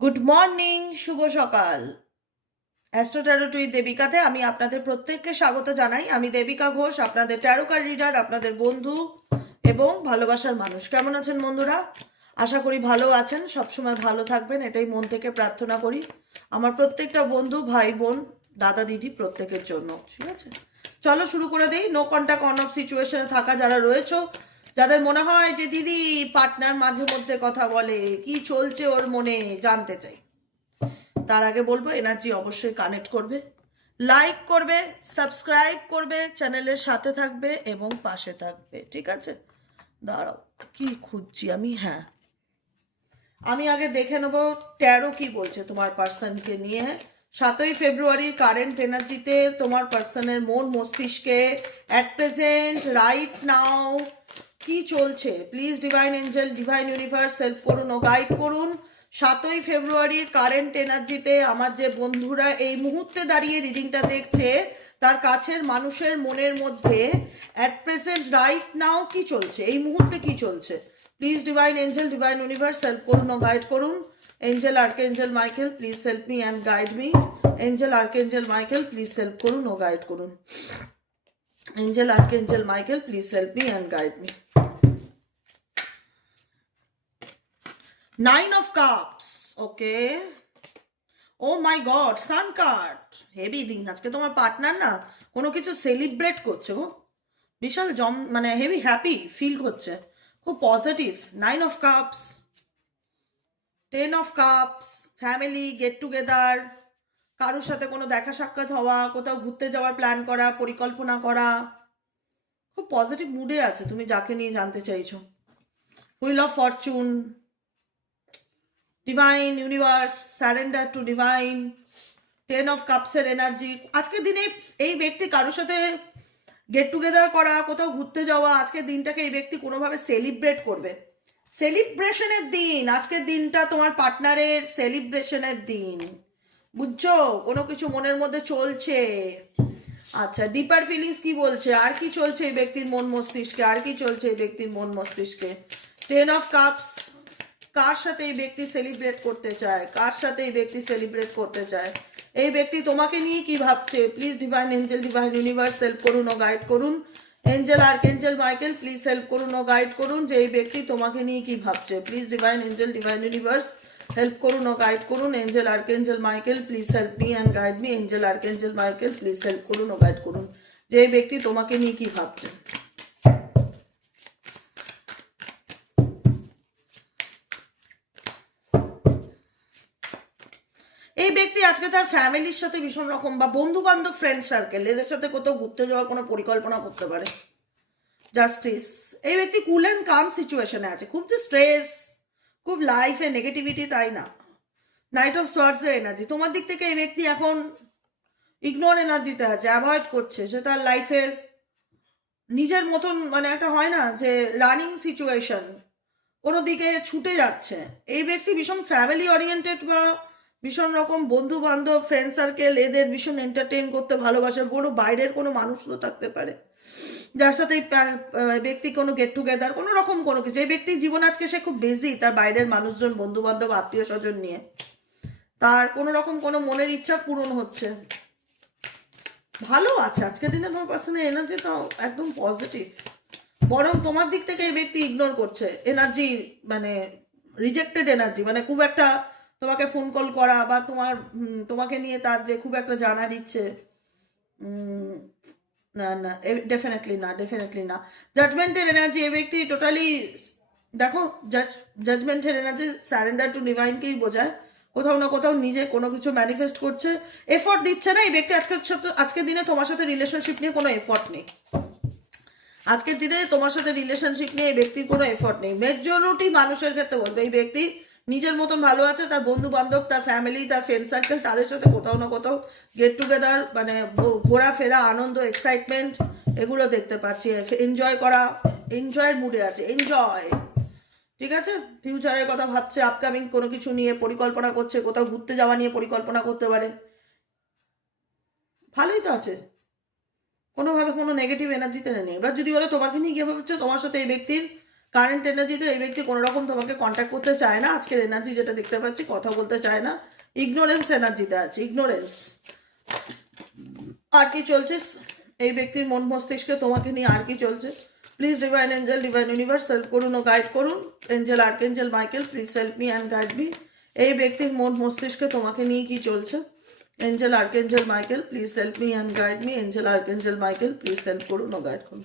Good morning, শুভ সকাল। Astro taro টুইথ দেবিকাতে আমি আপনাদের প্রত্যেককে স্বাগত জানাই। আমি দেবিকা ঘোষ, আপনাদের ট্যারো কার্ড রিডার, আপনাদের বন্ধু এবং ভালোবাসার মানুষ। কেমন আছেন বন্ধুরা? আশা করি ভালো আছেন, সবসময় ভালো থাকবেন, এটাই মন থেকে প্রার্থনা করি আমার প্রত্যেকটা বন্ধু, ভাই বোন, দাদা দিদি প্রত্যেকের জন্য। ঠিক আছে, চলো শুরু করে দিই। নো কন্ট্যাক্ট অন অফ সিচুয়েশনে থাকা যারা রয়েছে, যাদের মনে হয় যে দিদি পার্টনার মাঝে মধ্যে কথা বলে, কি চলছে ওর মনে জানতে চাই, তার আগে বলবো এনার্জি অবশ্যই কানেক্ট করবে, লাইক করবে, সাবস্ক্রাইব করবে, চ্যানেলের সাথে থাকবে এবং পাশে থাকবে। ঠিক আছে, দাঁড়াও, কি খুঁজছি আমি? হ্যাঁ, আমি আগে দেখে নেবো ট্যারো কি বলছে তোমার পার্সনকে নিয়ে। 7ই ফেব্রুয়ারি কারেন্ট এনার্জিতে তোমার পার্সনের মন মস্তিষ্কে অ্যাট প্রেজেন্ট রাইট নাও কি চলছে। Please divine angel, divine universe help করুন ও গাইড করুন। 7ই ফেব্রুয়ারির কারেন্ট এনার্জিতে আমার যে বন্ধুরা এই মুহূর্তে দাঁড়িয়ে রিডিংটা দেখছে, তার কাছের মানুষের মনের মধ্যে অ্যাট প্রেজেন্ট রাইট নাও কি চলছে, এই মুহূর্তে কি চলছে। Please divine angel, divine universe help করুন ও গাইড করুন। Angel archangel Michael please help me and guide me. Angel archangel Michael please help করুন ও গাইড করুন। Angel archangel Michael please help me and guide me. 9 of Cups, okay. Oh my god, sun card. Heavy দিন আজকে। তোমার partner না কোনো কিছু celebrate করছে গো, বিশাল মানে হেভি হ্যাপি ফিল করছে, খুব positive. 9 of Cups, 10 of Cups, family get together, কারোর সাথে কোনো দেখা সাক্ষাৎ হওয়া, কোথাও ঘুরতে যাওয়ার প্ল্যান করা, পরিকল্পনা করা, খুব পজিটিভ মুডে আছে তুমি যাকে নিয়ে জানতে চাইছো। Wheel of fortune, divine universe, surrender to divine, 10 of Cups-এর এনার্জি। আজকের দিনে এই ব্যক্তি কারোর সাথে গেট টুগেদার করা, কোথাও ঘুরতে যাওয়া, আজকের দিনটাকে এই ব্যক্তি কোনোভাবে সেলিব্রেট করবে। সেলিব্রেশনের দিন আজকের দিনটা, তোমার পার্টনারের সেলিব্রেশনের দিন, বুঝছো? কোনো কিছু মনের মধ্যে চলছে। আচ্ছা, ডিপার ফিলিংস কি বলছে, আর কি চলছে এই ব্যক্তির মন মস্তিষ্কে, আর কি চলছে এই ব্যক্তির মন মস্তিষ্কে। 10 of Cups, কার সাথে এই ব্যক্তি সেলিব্রেট করতে চায়, কার সাথে এই ব্যক্তি সেলিব্রেট করতে চায়, এই ব্যক্তি তোমাকে নিয়ে কি ভাবছে। Please divine angel, divine universe help করুন ও গাইড করুন। Angel archangel Michael please help করুন ও গাইড করুন যে এই ব্যক্তি তোমাকে নিয়ে কি ভাবছে। Please divine angel, divine universe help করুন ও গাইড করুন। Angel archangel Michael please help me and guide me. Angel archangel Michael please help করুন ও গাইড করুন যে এই ব্যক্তি তোমাকে নিয়ে কি ভাবছে। এই ব্যক্তি আজকে তার ফ্যামিলির সাথে ভীষণ রকম, বা বন্ধু বান্ধব, ফ্রেন্ড সার্কেল, এদের সাথে কোথাও ঘুরতে যাওয়ার কোনো পরিকল্পনা করতে পারে। জাস্টিস, এই ব্যক্তি কুল অ্যান্ড কাম সিচুয়েশনে আছে। খুব যে স্ট্রেস, খুব লাইফে নেগেটিভিটি তাই না। নাইট অফ সোয়ার্ডসের এনার্জি, তোমার দিক থেকে এই ব্যক্তি এখন ইগনোর এনার্জিতে আছে, অ্যাভয়েড করছে। সে তার লাইফের নিজের মতন, মানে একটা হয় না যে রানিং সিচুয়েশন, কোনো দিকে ছুটে যাচ্ছে। এই ব্যক্তি ভীষণ ফ্যামিলি ওরিয়েন্টেড, বা ভীষণ রকম বন্ধু বান্ধব, ফ্রেন্ড সার্কেল, এদের ভীষণ এন্টারটেইন করতে ভালোবাসে। কোনো বাইরের কোনো মানুষও থাকতে পারে যার সাথে ব্যক্তি কোনো গেট টুগেদার, কোনো রকম কোনো কিছু। এই ব্যক্তির জীবন আজকে সে খুব বিজি, তার বাইরের মানুষজন, বন্ধু বান্ধব, আত্মীয় স্বজন নিয়ে তার কোনো রকম কোনো মনের ইচ্ছা পূরণ হচ্ছে। ভালো আছে আজকের দিনে তোমার পার্সোনাল এনার্জি, তো একদম পজিটিভ। বরং তোমার দিক থেকে এই ব্যক্তি ইগনোর করছে এনার্জি, মানে রিজেক্টেড এনার্জি, মানে খুব একটা তোমাকে ফোন কল করা, বা তোমাকে নিয়ে তার যে খুব একটা জানার ইচ্ছে, না না, ডেফিনেটলি না, ডেফিনেটলি না। জাজমেন্টের এনার্জি, এই ব্যক্তি টোটালি, দেখো, জাজমেন্টের এনার্জি সারেন্ডার টু ডিভাইনকেই বোঝায়। কোথাও না কোথাও নিজে কোনো কিছু ম্যানিফেস্ট করছে, এফোর্ট দিচ্ছে না এই ব্যক্তি। আজকের দিনে তোমার সাথে রিলেশনশিপ নিয়ে কোনো এফোর্ট নেই। আজকের দিনে তোমার সাথে রিলেশনশিপ নিয়ে এই ব্যক্তির কোনো এফোর্ট নেই। মেজরিটি মানুষের ক্ষেত্রে বলবে এই ব্যক্তি নিজের মতন ভালো আছে। তার বন্ধু বান্ধব, তার ফ্যামিলি, তার ফ্রেন্ড সার্কেল, তাদের সাথে কোথাও না কোথাও গেট টুগেদার, মানে ঘোরাফেরা, আনন্দ, এক্সাইটমেন্ট, এগুলো দেখতে পাচ্ছি। এনজয় করা, এনজয়ের মুডে আছে, এনজয়। ঠিক আছে, ফিউচারের কথা ভাবছে, আপকামিং কোনো কিছু নিয়ে পরিকল্পনা করছে, কোথাও ঘুরতে যাওয়া নিয়ে পরিকল্পনা করতে পারে। ভালোই তো আছে, কোনোভাবে কোনো নেগেটিভ এনার্জিতে নেই। এবার যদি বলো তোমাকে নিয়ে কী ভাবছে, তোমার সাথে এই ব্যক্তির কারেন্ট এনার্জিতে এই ব্যক্তি কোনো রকম তোমাকে কন্ট্যাক্ট করতে চায় না। আজকের এনার্জি যেটা দেখতে পাচ্ছি, কথা বলতে চায় না, ইগনোরেন্স এনার্জিতে আছে, ইগনোরেন্স। আর কি চলছে এই ব্যক্তির মন মস্তিষ্কে তোমাকে নিয়ে, আর কি চলছে? Please divine angel, divine universe help করুন ও গাইড করুন। Angel, archangel Michael, please help me and guide me. এই ব্যক্তির মন মস্তিষ্কে তোমাকে নিয়ে কি চলছে? Angel, archangel Michael, please help me and guide me. Angel, archangel Michael, please help করুন ও গাইড করুন।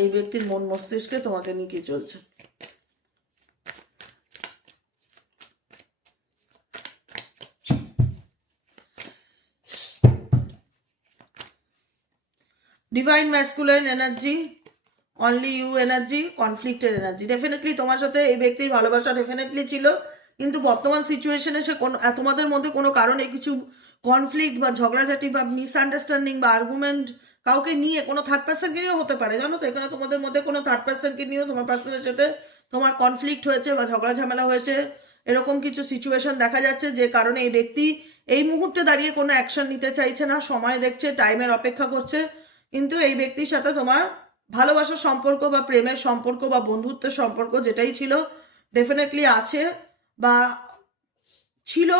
এই ব্যক্তির মন মস্তিষ্কে তোমাকে নিয়ে কি চলছে? Divine masculine energy, only you energy, কনফ্লিক্টের এনার্জি। ডেফিনেটলি তোমার সাথে এই ব্যক্তির ভালোবাসা ডেফিনেটলি ছিল, কিন্তু বর্তমান সিচুয়েশনে সে কোনো তোমাদের মধ্যে কোনো কারণে কিছু কনফ্লিক্ট বা ঝগড়াঝাটি বা মিসআন্ডারস্ট্যান্ডিং বা আর্গুমেন্ট কাউকে নিয়ে, কোনো থার্ড পার্সনকে নিয়েও হতে পারে, জানো তো? এখানে তোমাদের মধ্যে কোনো থার্ড পার্সনকে নিয়েও তোমার পার্সনের সাথে তোমার কনফ্লিক্ট হয়েছে বা ঝগড়া ঝামেলা হয়েছে, এরকম কিছু সিচুয়েশন দেখা যাচ্ছে, যে কারণে এই ব্যক্তি এই মুহূর্তে দাঁড়িয়ে কোনো অ্যাকশন নিতে চাইছে না, সময় দেখছে, টাইমের অপেক্ষা করছে। কিন্তু এই ব্যক্তির সাথে তোমার ভালোবাসার সম্পর্ক বা প্রেমের সম্পর্ক বা বন্ধুত্বের সম্পর্ক যেটাই ছিল, ডেফিনেটলি আছে বা ছিল,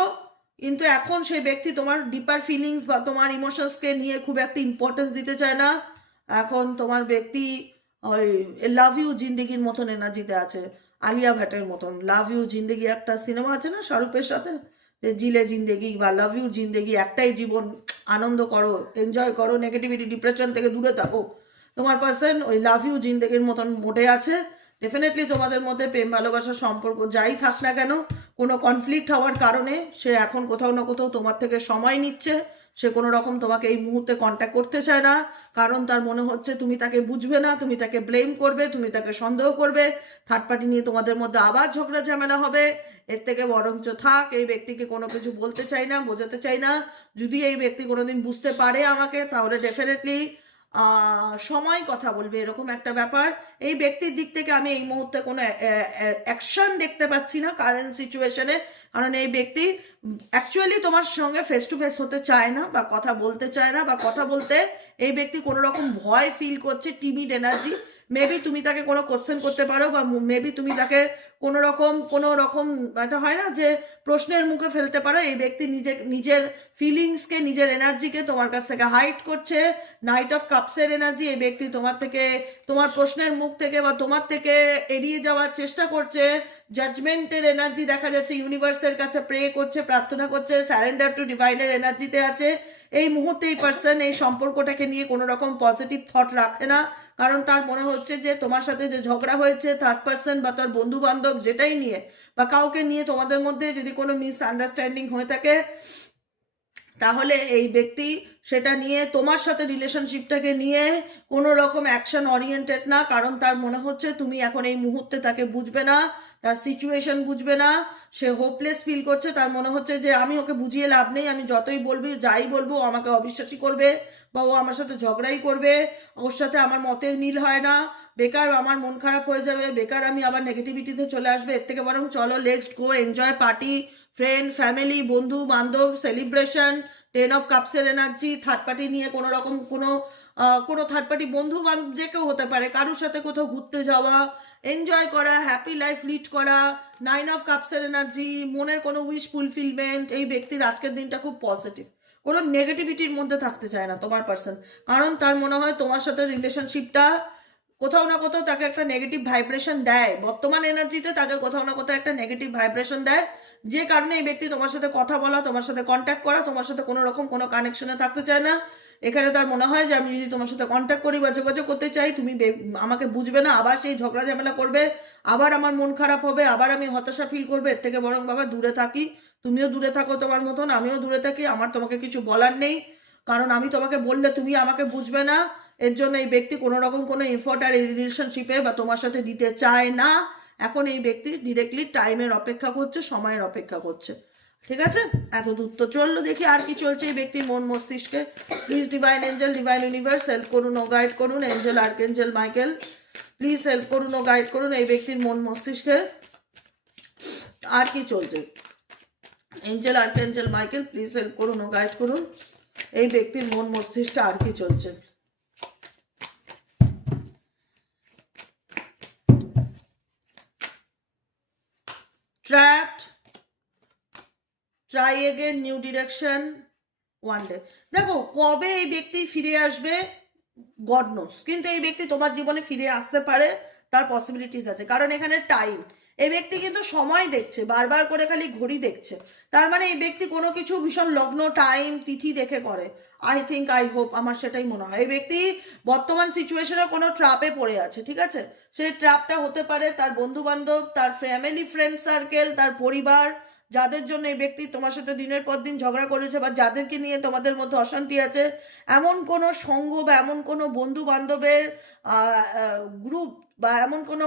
কিন্তু এখন সেই ব্যক্তি তোমার ডিপার ফিলিংস বা তোমার ইমোশনসকে নিয়ে খুব একটা ইম্পর্টেন্স দিতে চায় না। এখন তোমার ব্যক্তি ওই লাভ ইউ জিন্দেগির মতন এনার্জিতে আছে, আলিয়া ভাটের মতন। লাভ ইউ জিন্দেগি একটা সিনেমা আছে না শাহরুখের সাথে, যে জিলে জিন্দেগি বা লাভ ইউ জিন্দেগি, একটাই জীবন, আনন্দ করো, এনজয় করো, নেগেটিভিটি ডিপ্রেশন থেকে দূরে থাকো। তোমার পার্সন ওই লাভ ইউ জিন্দেগির মতন মোডে আছে। ডেফিনেটলি তোমাদের মধ্যে প্রেম ভালোবাসার সম্পর্ক যাই থাক না কেন, কোনো কনফ্লিক্ট হওয়ার কারণে সে এখন কোথাও না কোথাও তোমার থেকে সময় নিচ্ছে। সে কোনো রকম তোমাকে এই মুহূর্তে কন্ট্যাক্ট করতে চায় না, কারণ তার মনে হচ্ছে তুমি তাকে বুঝবে না, তুমি তাকে ব্লেম করবে, তুমি তাকে সন্দেহ করবে, থার্ড পার্টি নিয়ে তোমাদের মধ্যে আবার ঝগড়া ঝামেলা হবে। এর থেকে বরঞ্চ থাক, এই ব্যক্তিকে কোনো কিছু বলতে চাই না, বোঝাতে চাই না। যদি এই ব্যক্তি কোনোদিন বুঝতে পারে আমাকে, তাহলে ডেফিনেটলি সময় কথা বলবে, এরকম একটা ব্যাপার। এই ব্যক্তির দিক থেকে আমি এই মুহূর্তে কোনো অ্যাকশন দেখতে পাচ্ছি না কারেন্ট সিচুয়েশনে, কারণ এই ব্যক্তি অ্যাকচুয়ালি তোমার সঙ্গে ফেস টু ফেস হতে চায় না বা কথা বলতে চায় না, বা কথা বলতে এই ব্যক্তি কোনো রকম ভয় ফিল করছে, টিমিড এনার্জি। মেবি তুমি তাকে কোনো কোশ্চেন করতে পারো, বা মেবি তুমি তাকে কোনো রকম একটা হয় না যে প্রশ্নের মুখে ফেলতে পারো। এই ব্যক্তি নিজের ফিলিংসকে, নিজের এনার্জিকে তোমার কাছ থেকে হাইড করছে। নাইট অফ কাপসের এনার্জি, এই ব্যক্তি তোমার থেকে, তোমার প্রশ্নের মুখ থেকে বা তোমার থেকে এড়িয়ে যাওয়ার চেষ্টা করছে। জাজমেন্টের এনার্জি দেখা যাচ্ছে, ইউনিভার্সের কাছে প্রে করছে, প্রার্থনা করছে, স্যারেন্ডার টু ডিভাইনের এনার্জিতে আছে। এই মুহূর্তে এই পার্সন এই সম্পর্কটাকে নিয়ে কোনো রকম পজিটিভ থট রাখে না, কারণ তার মনে হচ্ছে যে তোমার সাথে যে ঝগড়া হয়েছে থার্ড পার্সন বা তার বন্ধু বান্ধব যেটাই নিয়ে বা কাউকে নিয়ে তোমাদের মধ্যে যদি কোনো মিসআন্ডারস্ট্যান্ডিং হয়ে থাকে, তাহলে এই ব্যক্তি সেটা নিয়ে তোমার সাথে রিলেশনশিপটাকে নিয়ে কোনো রকম অ্যাকশন ওরিয়েন্টেড না, কারণ তার মনে হচ্ছে তুমি এখন এই মুহূর্তে তাকে বুঝবে না, তার সিচুয়েশন বুঝবে না, সে হোপলেস ফিল করছে। তার মনে হচ্ছে যে আমি ওকে বুঝিয়ে লাভ নেই, আমি যতই বলবি, যাই বলবো, ও আমাকে অবিশ্বাসী করবে বা ও আমার সাথে ঝগড়াই করবে, ওর সাথে আমার মতের মিল হয় না, বেকার আমার মন খারাপ হয়ে যাবে, বেকার আমি আবার নেগেটিভিটিতে চলে আসবে। এর থেকে বরং চলো let's go enjoy, party, friend, family, বন্ধু বান্ধব, সেলিব্রেশন। টেন অফ কাপসের এনার্জি, থার্ড পার্টি নিয়ে কোনো রকম কোনো থার্ড পার্টি, বন্ধু বান্ধব যে কেউ হতে পারে, কারোর সাথে কোথাও ঘুরতে যাওয়া, এনজয় করা, হ্যাপি লাইফ লিড করা। নাইন অফ কাপসের এনার্জি, মনের কোনো উইশ ফুলফিলমেন্ট। এই ব্যক্তির আজকের দিনটা খুব পজিটিভ, কোনো নেগেটিভিটির মধ্যে থাকতে চায় না তোমার পার্সন, কারণ তার মনে হয় তোমার সাথে রিলেশনশিপটা কোথাও না কোথাও তাকে একটা নেগেটিভ ভাইব্রেশন দেয়। বর্তমান এনার্জিতে তাকে কোথাও না কোথাও একটা নেগেটিভ ভাইব্রেশন দেয়, যে কারণে এই ব্যক্তি তোমার সাথে কথা বলা, তোমার সাথে কন্ট্যাক্ট করা, তোমার সাথে কোনো রকম কোনো কানেকশনে থাকতে চায় না। এখানে তার মনে হয় যে আমি যদি তোমার সাথে কন্ট্যাক্ট করি বা যোগাযোগ করতে চাই, তুমি আমাকে বুঝবে না, আবার সেই ঝগড়া ঝামেলা করবে, আবার আমার মন খারাপ হবে, আবার আমি হতাশা ফিল করবে। এর থেকে বরং বাবা দূরে থাকি, তুমিও দূরে থাকো তোমার মতন, আমিও দূরে থাকি। আমার তোমাকে কিছু বলার নেই, কারণ আমি তোমাকে বললে তুমি আমাকে বুঝবে না। এর জন্য এই ব্যক্তি কোনো রকম কোনো এফোর্ট আর এই রিলেশনশিপে বা তোমার সাথে দিতে চায় না। এখন এই ব্যক্তি ডিরেক্টলি টাইমের অপেক্ষা করছে, সময়ের অপেক্ষা করছে। ঠিক আছে, এত দূর তো চললো। দেখি আর কি চলছে এই ব্যক্তির মন মস্তিষ্কে। Please divine angel, divine universe help করুন ও গাইড করুন। Angel, archangel Michael, please help করুন ও গাইড করুন এই ব্যক্তির মন মস্তিষ্কে। আর কি চলছে? Angel, archangel Michael, please help করুন ও গাইড করুন এই ব্যক্তির মন মস্তিষ্কে আর কি চলছে। Trapped, try again, new direction, one day. দেখো কবে এই ব্যক্তি ফিরে আসবে গড নোস, কিন্তু এই ব্যক্তি তোমার জীবনে ফিরে আসতে পারে, তার পসিবিলিটিস আছে। কারণ এখানে টাইম, এই ব্যক্তি কিন্তু সময় দেখছে, বারবার করে খালি ঘড়ি দেখছে। তার মানে এই ব্যক্তি কোনো কিছু ভীষণ লগ্ন, টাইম, তিথি দেখে করে। আই থিঙ্ক, আই হোপ, আমার সেটাই মনে হয়। এই ব্যক্তি বর্তমান সিচুয়েশনে কোনো ট্র্যাপে পড়ে আছে, ঠিক আছে? সেই ট্র্যাপটা হতে পারে তার বন্ধু বান্ধব, তার ফ্যামিলি, ফ্রেন্ড সার্কেল, তার পরিবার, যাদের জন্য এই ব্যক্তি তোমার সাথে দিনের পর দিন ঝগড়া করেছে, বা যাদেরকে নিয়ে তোমাদের মধ্যে অশান্তি আছে, এমন কোনো সঙ্গ বা এমন কোনো বন্ধু বান্ধবের গ্রুপ, বা এমন কোনো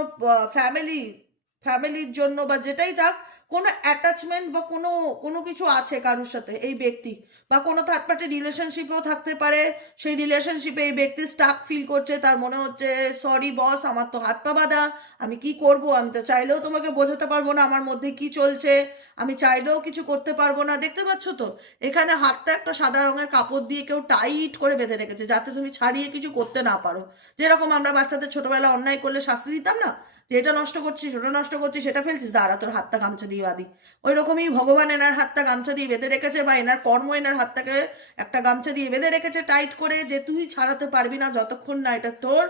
ফ্যামিলির জন্য, বা যেটাই থাক, কোনো অ্যাটাচমেন্ট বা কোনো কোনো কিছু আছে কারোর সাথে এই ব্যক্তি, বা কোনো থার্ড পার্টি রিলেশনশিপেও থাকতে পারে। সেই রিলেশনশিপে এই ব্যক্তি স্টাক ফিল করছে, তার মনে হচ্ছে সরি বস, আমার তো হাত পা বাঁধা, আমি কি করব, আমি তো চাইলেও তোমাকে বোঝাতে পারবো না আমার মধ্যে কি চলছে, আমি চাইলেও কিছু করতে পারবো না। দেখতে পাচ্ছ তো, এখানে হাতটা একটা সাদা রঙের কাপড় দিয়ে কেউ টাইট করে বেঁধে রেখেছে, যাতে তুমি ছাড়িয়ে কিছু করতে না পারো। যেরকম আমরা বাচ্চাদের ছোটবেলা অন্যায় করলে শাস্তি দিতাম না, যে এটা নষ্ট করছিস, ওটা নষ্ট করছিস, সেটা ফেলছিস, দাঁড়া তোর হাতটা গামছা দিয়ে বাঁধি। ওই রকমই ভগবান এনার হাতটা গামছা দিয়ে বেঁধে রেখেছে, বা এনার কর্ম এনার হাতটাকে একটা গামছা দিয়ে বেঁধে রেখেছে টাইট করে, যে তুই ছাড়াতে পারবি না যতক্ষণ না এটা তোর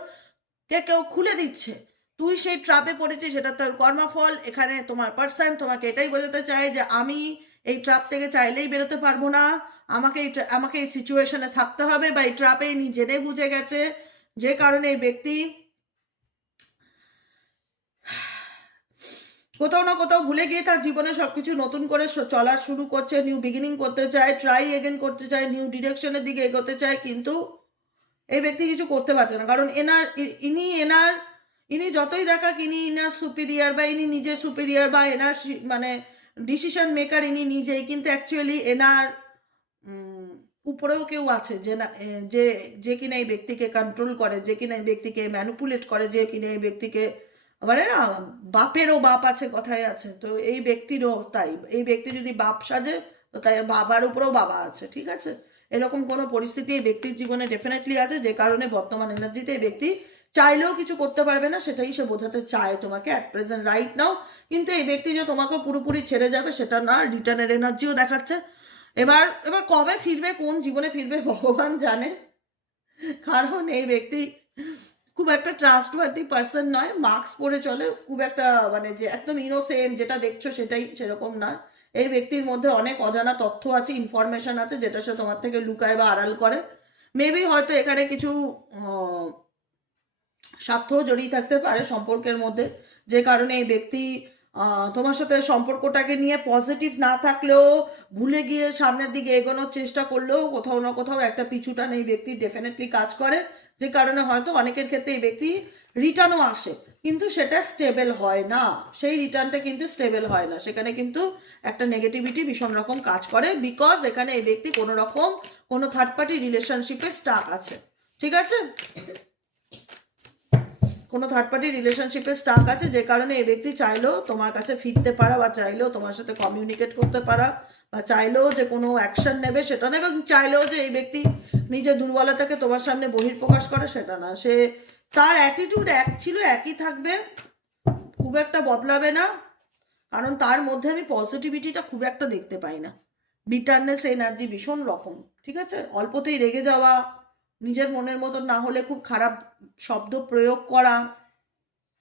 কে কেউ খুলে দিচ্ছে। তুই সেই ট্রাপে পড়েছিস, সেটা তোর কর্মফল। এখানে তোমার পার্সন তোমাকে এটাই বোঝাতে চায় যে আমি এই ট্রাপ থেকে চাইলেই বেরোতে পারবো না, আমাকে এই সিচুয়েশনে থাকতে হবে, বা এই ট্রাপে ইনি জেনে বুঝে গেছে, যে কারণে এই ব্যক্তি কোথাও না কোথাও ভুলে গিয়ে তার জীবনে সবকিছু নতুন করে চলা শুরু করছে, নিউ বিগিনিং করতে চায়, ট্রাই এগেন করতে চায়, নিউ ডিরেকশনের দিকে এগোতে চায়, কিন্তু এই ব্যক্তি কিছু করতে পারছে না। কারণ ইনি যতই দেখাক ইনি ইনার সুপিরিয়ার, বা ইনি নিজে সুপিরিয়ার, বা এনার মানে ডিসিশন মেকার ইনি নিজেই, কিন্তু অ্যাকচুয়ালি এনার উপরেও কেউ আছে যে না, যে কিনা এই ব্যক্তিকে কন্ট্রোল করে, যে কিনা এই ব্যক্তিকে ম্যানিপুলেট করে, যে কিনা এই ব্যক্তিকে, মানে না, বাপেরও বাপ আছে কথায় আছে, তো এই ব্যক্তিরও তাই। এই ব্যক্তি যদি বাপ সাজে, তো তাই বাবার উপরেও বাবা আছে, ঠিক আছে? এরকম কোনো পরিস্থিতি এই ব্যক্তির জীবনে ডেফিনেটলি আছে, যে কারণে বর্তমান এনার্জিতে এই ব্যক্তি চাইলেও কিছু করতে পারবে না, সেটাই সে বোঝাতে চায় তোমাকে অ্যাট প্রেজেন্ট রাইট নাও। কিন্তু এই ব্যক্তি যে তোমাকে পুরোপুরি ছেড়ে যাবে সেটা না, রিটার্নের এনার্জিও দেখাচ্ছে। এবার এবার কবে ফিরবে, কোন জীবনে ফিরবে ভগবান জানে। কারণ এই ব্যক্তি খুব একটা ট্রাস্টওয়ার্দি পার্সন নয়, মাস্ক পরে চলে, খুব একটা মানে যে একদম ইনোসেন্ট যেটা দেখছো সেটাই, সেরকম না। এই ব্যক্তির মধ্যে অনেক অজানা তথ্য আছে, ইনফরমেশন আছে, যেটা সে তোমার থেকে লুকায় বা আড়াল করে। মেবি হয়তো এখানে কিছু স্বার্থও জড়িয়ে থাকতে পারে সম্পর্কের মধ্যে, যে কারণে এই ব্যক্তি তোমার সাথে সম্পর্কটাকে নিয়ে পজিটিভ না থাকলেও, ভুলে গিয়ে সামনের দিকে এগোনোর চেষ্টা করলেও কোথাও না কোথাও একটা পিছুটান এই ব্যক্তি ডেফিনেটলি কাজ করে, যে কারণে হয়তো অনেকের ক্ষেত্রে এই ব্যক্তি রিটার্নও আসে, কিন্তু সেটা স্টেবল হয় না। সেই রিটার্নটা কিন্তু স্টেবল হয় না, সেখানে কিন্তু একটা নেগেটিভিটি ভীষণ রকম কাজ করে, বিকজ এখানে এই ব্যক্তি কোনো রকম কোনো থার্ড পার্টি রিলেশনশিপে স্টাক আছে, ঠিক আছে? কোনো থার্ড পার্টি রিলেশনশিপে স্টাক আছে, যে কারণে এই ব্যক্তি চাইলেও তোমার কাছে ফিরতে পারা, বা চাইলেও তোমার সাথে কমিউনিকেট করতে পারা, বা চাইলেও যে কোনো অ্যাকশন নেবে সেটা নেবে, এবং চাইলেও যে এই ব্যক্তি নিজের দুর্বলতাকে তোমার সামনে বহিঃপ্রকাশ করে সেটা না। সে তার অ্যাটিটিউড এক ছিল, একই থাকবে, খুব একটা বদলাবে না। কারণ তার মধ্যে আমি পজিটিভিটিটা খুব একটা দেখতে পাই না, বিটারনেস এনার্জি ভীষণ রকম, ঠিক আছে? অল্পতেই রেগে যাওয়া, নিজের মনের মতন না হলে খুব খারাপ শব্দ প্রয়োগ করা,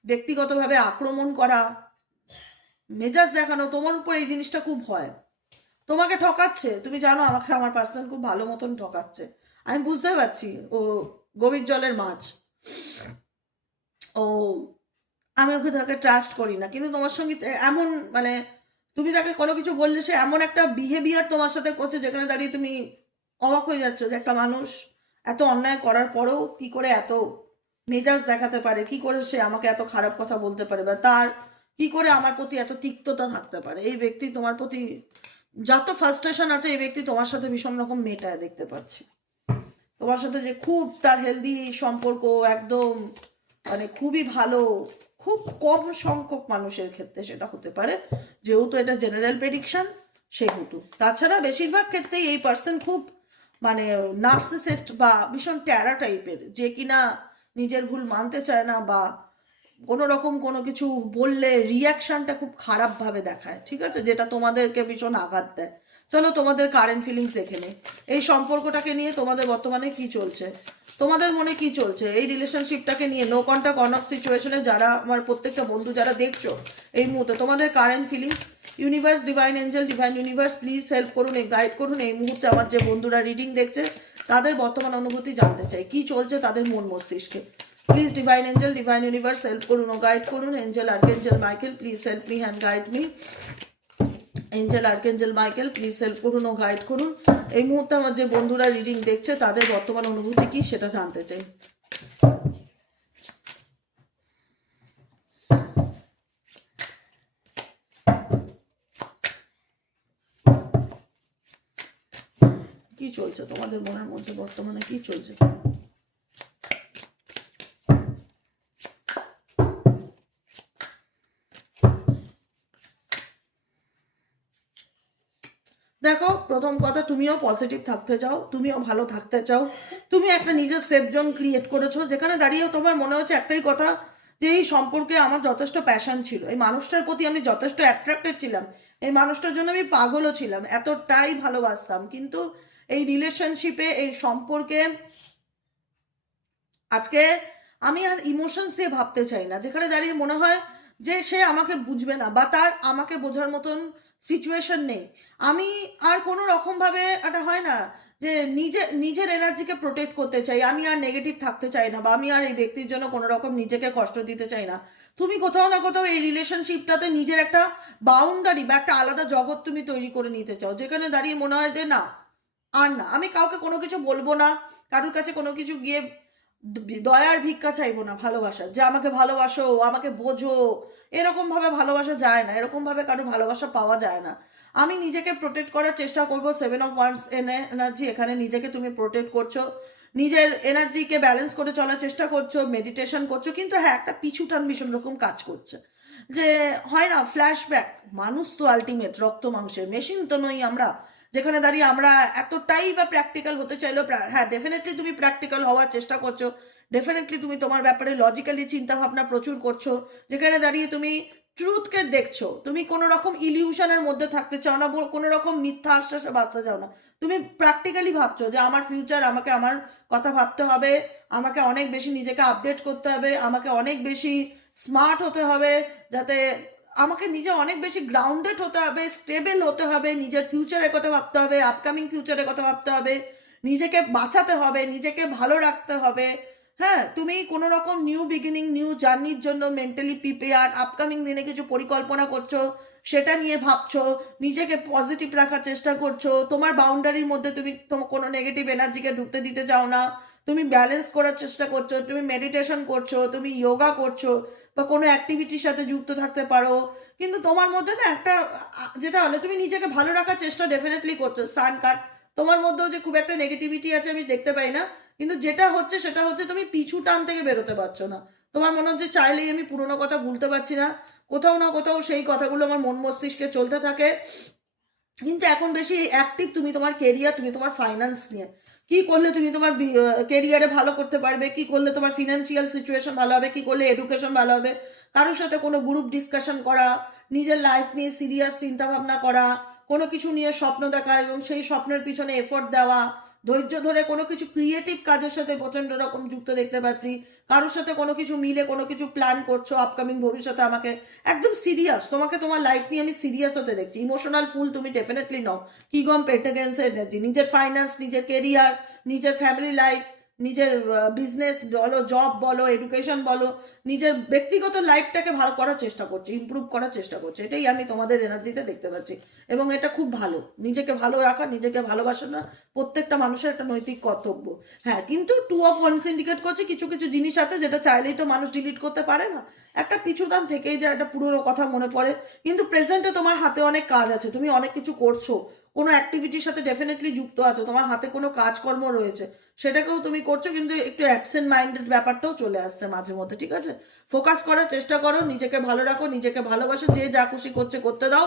ব্যক্তিগতভাবে আক্রমণ করা, মেজাজ দেখানো, তোমার উপর এই জিনিসটা খুব হয়। তোমাকে ঠকাচ্ছে, তুমি জানো আমাকে আমার পার্সন খুব ভালো মতন ঠকাচ্ছে, আমি বুঝতে পারছি। ও গভীর জলের মাছ, ও আমি ওকে তাকে ট্রাস্ট করি না, কিন্তু তোমার সঙ্গে এমন মানে তুমি তাকে কোনো কিছু বললে সে এমন একটা বিহেভিয়ার তোমার সাথে করছে, যেখানে দাঁড়িয়ে তুমি অবাক হয়ে যাচ্ছ যে একটা মানুষ এত অন্যায় করার পরেও কি করে এত মেজাজ দেখাতে পারে, কি করে সে আমাকে এত খারাপ কথা বলতে পারে, বা তার কি করে আমার প্রতি এত তিক্ততা থাকতে পারে। এই ব্যক্তি তোমার প্রতি যত ফার্স্ট্রেশন আছে, এই ব্যক্তি তোমার সাথে ভীষণ রকম মেটায় দেখতে পাচ্ছি। তোমার সাথে যে খুব তার হেলদি সম্পর্ক, একদম মানে খুবই ভালো, খুব কম সংখ্যক মানুষের ক্ষেত্রে সেটা হতে পারে, যেহেতু এটা জেনারেল প্রেডিকশন সেহেতু। তাছাড়া বেশিরভাগ ক্ষেত্রেই এই পার্সন খুব মানে নার্সিসিস্ট বা ভীষণ ট্যারা টাইপের, যে কিনা নিজের ভুল মানতে চায় না, বা কোনো রকম কোনো কিছু বললে রিয়াকশানটা খুব খারাপভাবে দেখায়, ঠিক আছে, যেটা তোমাদেরকে ভীষণ আঘাত দেয়। চলো তোমাদের কারেন্ট ফিলিংস দেখে নেই। এই সম্পর্কটাকে নিয়ে তোমাদের বর্তমানে কি চলছে, তোমাদের মনে কি চলছে এই রিলেশনশিপটাকে নিয়ে। নো কন্টাক্ট অন অফ সিচুয়েশনে যারা আমার প্রত্যেকটা বন্ধু যারা দেখছো এই মুহূর্তে, তোমাদের current feelings, universe, divine angel, divine universe please help করুন, গাইড করুন। এই মুহূর্তে আমার যে বন্ধুরা রিডিং দেখছে তাদের বর্তমান অনুভূতি জানতে চাই, কি চলছে তাদের মন মস্তিষ্কে। Please divine angel, divine universe help করুন ও গাইড করুন। Angel archangel Michael please help me and guide me. Angel archangel Michael please help করুন ও গাইড করুন। এই মুহূর্তে আমার যে বন্ধুরা রিডিং দেখছে তাদের বর্তমান অনুভূতি কি সেটা জানতে চাই। কি চলছে তোমাদের মনের মধ্যে বর্তমানে, কি চলছে? দেখো, প্রথম কথা, তুমিও পজিটিভ থাকতে চাও, তুমিও ভালো থাকতে চাও, তুমি একটা নিজের সেফ জোন ক্রিয়েট করেছো যেখানে দাঁড়িয়েও তোমার মনে হচ্ছে একটাই কথা, যে এই সম্পর্কে আমার যথেষ্ট প্যাশন ছিল, এই মানুষটার প্রতি আমি যথেষ্ট অ্যাট্রাক্টেড ছিলাম, এই মানুষটার জন্য আমি পাগলও ছিলাম, এতটাই ভালোবাসতাম। কিন্তু এই রিলেশনশিপে, এই সম্পর্কে আজকে আমি আর ইমোশনস দিয়ে ভাবতে চাই না, যেখানে দাঁড়িয়ে মনে হয় যে সে আমাকে বুঝবে না বা তার আমাকে বোঝার মতন সিচুয়েশন নেই। আমি আর কোনো রকমভাবে একটা হয় না যে নিজের এনার্জিকে প্রোটেক্ট করতে চাই, আমি আর নেগেটিভ থাকতে চাই না, বা আমি আর এই ব্যক্তির জন্য কোনো রকম নিজেকে কষ্ট দিতে চাই না। তুমি কোথাও না কোথাও এই রিলেশনশিপটাতে নিজের একটা বাউন্ডারি বা একটা আলাদা জগৎ তুমি তৈরি করে নিতে চাও, যেখানে দাঁড়িয়ে মনে হয় যে না, আর না, আমি কাউকে কোনো কিছু বলবো না, কারোর কাছে কোনো কিছু গিয়ে দয়ার ভিক্ষা চাইবো না, ভালোবাসার যে আমাকে ভালোবাসো, আমাকে বোঝো, এরকম ভাবে ভালোবাসা যায় না, এরকম ভাবে কারো ভালোবাসা পাওয়া যায় না। আমি নিজেকে প্রোটেক্ট করার চেষ্টা করব। 7 of Wands এনার্জি, এখানে নিজেকে তুমি প্রোটেক্ট করছো, নিজের এনার্জিকে ব্যালেন্স করে চলার চেষ্টা করছো, মেডিটেশন করছো, কিন্তু হ্যাঁ, একটা পিছু টান ভীষণ রকম কাজ করছে। যে হয় না, ফ্ল্যাশব্যাক, মানুষ তো আলটিমেট রক্ত মাংসের মেশিন তো নই আমরা, যেখানে দাঁড়িয়ে আমরা এতটাই বা প্র্যাকটিক্যাল হতে চাইলেও, হ্যাঁ ডেফিনেটলি তুমি প্র্যাকটিক্যাল হওয়ার চেষ্টা করছো, ডেফিনেটলি তুমি তোমার ব্যাপারে লজিক্যালি চিন্তা ভাবনা প্রচুর করছো, যেখানে দাঁড়িয়ে তুমি ট্রুথকে দেখছো, তুমি কোনো রকম ইলিউশনের মধ্যে থাকতে চাও না, কোনো রকম মিথ্যা আশ্বাসে বাঁচতে চাও না, তুমি প্র্যাকটিক্যালি ভাবছো যে আমার ফিউচার, আমাকে আমার কথা ভাবতে হবে, আমাকে অনেক বেশি নিজেকে আপডেট করতে হবে, আমাকে অনেক বেশি স্মার্ট হতে হবে, যাতে আমাকে নিজে অনেক বেশি গ্রাউন্ডেড হতে হবে, স্টেবল হতে হবে, নিজের ফিউচারের কথা ভাবতে হবে, আপকামিং ফিউচারের কথা ভাবতে হবে, নিজেকে বাঁচাতে হবে, নিজেকে ভালো রাখতে হবে। হ্যাঁ, তুমি কোনো রকম নিউ বিগিনিং, নিউ জার্নির জন্য মেন্টালি প্রিপেয়ার, আপকামিং দিনে কিছু পরিকল্পনা করছো, সেটা নিয়ে ভাবছো, নিজেকে পজিটিভ রাখার চেষ্টা করছো, তোমার বাউন্ডারির মধ্যে তুমি কোনো নেগেটিভ এনার্জিকে ঢুকতে দিতে চাও না, তুমি ব্যালেন্স করার চেষ্টা করছো, তুমি মেডিটেশন করছো, তুমি যোগা করছো, বা কোনো অ্যাক্টিভিটির সাথে যুক্ত থাকতে পারো। কিন্তু তোমার মধ্যে না একটা যেটা হলে তুমি নিজেকে ভালো রাখার চেষ্টা ডেফিনেটলি করছো। সান কার্ড, তোমার মধ্যেও যে খুব একটা নেগেটিভিটি আছে আমি দেখতে পাই না, কিন্তু যেটা হচ্ছে সেটা হচ্ছে তুমি পিছু টান থেকে বেরোতে পারছো না। তোমার মনে হচ্ছে চাইলেই আমি পুরোনো কথা ভুলতে পারছি না, কোথাও না কোথাও সেই কথাগুলো আমার মন মস্তিষ্কে চলতে থাকে। কিন্তু এখন বেশি অ্যাক্টিভ তুমি তোমার কেরিয়ার, তুমি তোমার ফাইন্যান্স নিয়ে কি করলে তুমি তোমার কেরিয়ারে ভালো করতে পারবে, কি করলে তোমার ফিনান্সিয়াল সিচুয়েশন ভালো হবে, কি করলে এডুকেশন ভালো হবে, কারোর সাথে কোনো গ্রুপ ডিসকাশন করা, নিজের লাইফ নিয়ে সিরিয়াস চিন্তা ভাবনা করা, কোনো কিছু নিয়ে স্বপ্ন দেখা এবং সেই স্বপ্নের পিছনে এফোর্ট দেওয়া, ধৈর্য ধরে কোনো কিছু ক্রিয়েটিভ কাজের সাথে প্রচণ্ড রকম যুক্ত দেখতে পাচ্ছি, কারোর সাথে কোনো কিছু মিলে কোনো কিছু প্ল্যান করছো আপকামিং ভবিষ্যতে, আমাকে একদম সিরিয়াস, তোমাকে তোমার লাইফ নিয়ে আমি সিরিয়াস হতে দেখছি। ইমোশনাল ফুল তুমি ডেফিনেটলি নও। কিগম পেন্টাকেলসের এনার্জি, নিজের ফাইন্যান্স, নিজের কেরিয়ার, নিজের ফ্যামিলি লাইফ, নিজের বিজনেস বলো, জব বলো, এডুকেশন বলো, নিজের ব্যক্তিগত লাইফটাকে ভালো করার চেষ্টা করছে, ইমপ্রুভ করার চেষ্টা করছে, এটাই আমি তোমাদের এনার্জিতে দেখতে পাচ্ছি। এবং এটা খুব ভালো, নিজেকে ভালো রাখা, নিজেকে ভালোবাসানো প্রত্যেকটা মানুষের একটা নৈতিক কর্তব্য। হ্যাঁ, কিন্তু 2 of Wands ইন্ডিকেট করছে কিছু কিছু জিনিস আছে যেটা চাইলেই তো মানুষ ডিলিট করতে পারে না, একটা পিছুটান থেকেই যায়, একটা পুরোনো কথা মনে পড়ে। কিন্তু প্রেজেন্টে তোমার হাতে অনেক কাজ আছে, তুমি অনেক কিছু করছো, কোনো অ্যাক্টিভিটির সাথে ডেফিনেটলি যুক্ত আছো, তোমার হাতে কোনো কাজকর্ম রয়েছে, সেটাকেও তুমি করছো, কিন্তু একটু অ্যাবসেন্ট মাইন্ডেড ব্যাপারটাও চলে আসছে মাঝে মধ্যে। ঠিক আছে, ফোকাস করার চেষ্টা করো, নিজেকে ভালো রাখো, নিজেকে ভালোবাসো, যে যা খুশি করছে করতে দাও,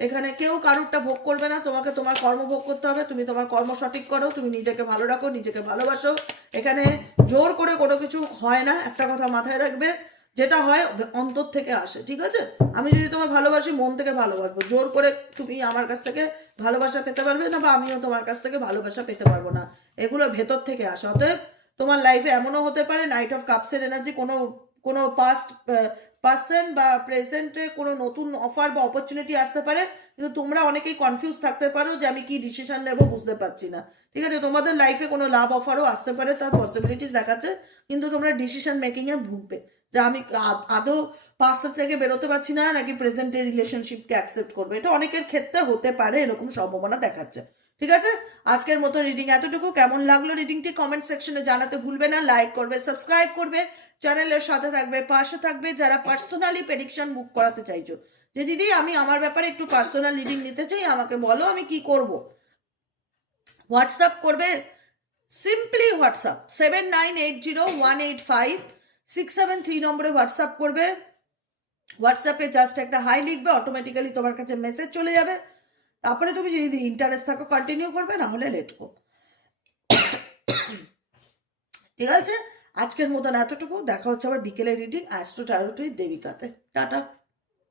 এখানে কেউ কারুরটা ভোগ করবে না, তোমাকে তোমার কর্ম ভোগ করতে হবে, তুমি তোমার কর্ম সঠিক করো, তুমি নিজেকে ভালো রাখো, নিজেকে ভালোবাসো। এখানে জোর করে কোনো কিছু হয় না, একটা কথা মাথায় রাখবে, যেটা হয় অন্তর থেকে আসে, ঠিক আছে? আমি যদি তোমায় ভালোবাসি, মন থেকে ভালোবাসবো, জোর করে তুমি আমার কাছ থেকে ভালোবাসা পেতে পারবে না, বা আমিও তোমার কাছ থেকে ভালোবাসা পেতে পারবো না। এগুলো ভেতর থেকে আসে। অতএব তোমার লাইফে এমনও হতে পারে নাইট অফ কাপসের এনার্জি, কোনো কোনো পাস্ট পার্সন বা প্রেজেন্টে কোনো নতুন অফার বা অপরচুনিটি আসতে পারে, কিন্তু তোমরা অনেকেই কনফিউজ থাকতে পারো যে আমি কি ডিসিশন নেবো বুঝতে পারছি না, ঠিক আছে? তোমাদের লাইফে কোনো লাভ অফারও আসতে পারে, তার পসিবিলিটিস দেখাচ্ছে, কিন্তু তোমরা ডিসিশন মেকিংয়ে ভুগবে যে আমি আদৌ পাস্ট থেকে বেরোতে পারছি না নাকি প্রেজেন্টের রিলেশনশিপকে অ্যাকসেপ্ট করবে। এটা অনেকের ক্ষেত্রে হতে পারে, এরকম সম্ভাবনা দেখাচ্ছে, ঠিক আছে? আজকের মতো রিডিং এতটুকু। কেমন লাগলো রিডিংটি কমেন্ট সেকশনে জানাতে ভুলবে না। লাইক করবে, সাবস্ক্রাইব করবে, চ্যানেলের সাথে থাকবে, পাশে থাকবে। যারা পার্সোনালি প্রেডিকশন বুক করাতে চাইছো, যে দিদি আমি আমার ব্যাপারে একটু পার্সোনাল রিডিং নিতে চাই, আমাকে বলো আমি কি করব, হোয়াটসঅ্যাপ করবে, সিম্পলি হোয়াটসঅ্যাপ 7980185673 নম্বরে হোয়াটসঅ্যাপ করবে। হোয়াটসঅ্যাপে জাস্ট একটা হাই লিখবে, অটোমেটিক্যালি তোমার কাছে মেসেজ চলে যাবে। তারপরে তুমি যদি ইন্টারেস্ট থাকো কন্টিনিউ করবে, না হলে লেট গো, ঠিক আছে? আজকের মতন এতটুকু। দেখা হচ্ছে আবার বিকেলের রিডিং অ্যাস্ট্রো ট্যারোট উইথ দেবিকাতে। টাটা।